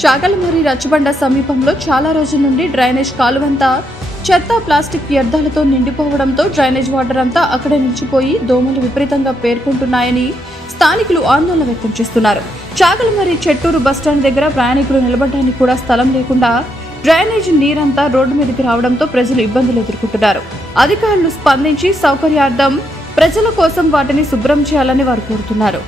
చాగలమర్రి రచ్చబండ సమీపంలో చాలా రోజుల నుండి డ్రైనేజ్ కాలువంతా చెత్త ప్లాస్టిక్ వ్యర్థాలతో నిండిపోవడంతో డ్రైనేజ్ వాటర్ అంతా అక్కడే నిలిచిపోయి దోమలు విపరీతంగా పేర్కొంటున్నాయని స్థానికులు ఆందోళన వ్యక్తం చేస్తున్నారు. చాగలమర్రి చెట్టూరు బస్టాండ్ దగ్గర ప్రయాణికులు నిలబడడానికి కూడా స్థలం లేకుండా డ్రైనేజ్ నీరంతా రోడ్డు మీదకి రావడంతో ప్రజలు ఇబ్బందులు ఎదుర్కొంటున్నారు. అధికారులు స్పందించి సౌకర్యార్థం ప్రజల కోసం వాటిని శుభ్రం చేయాలని వారు కోరుతున్నారు.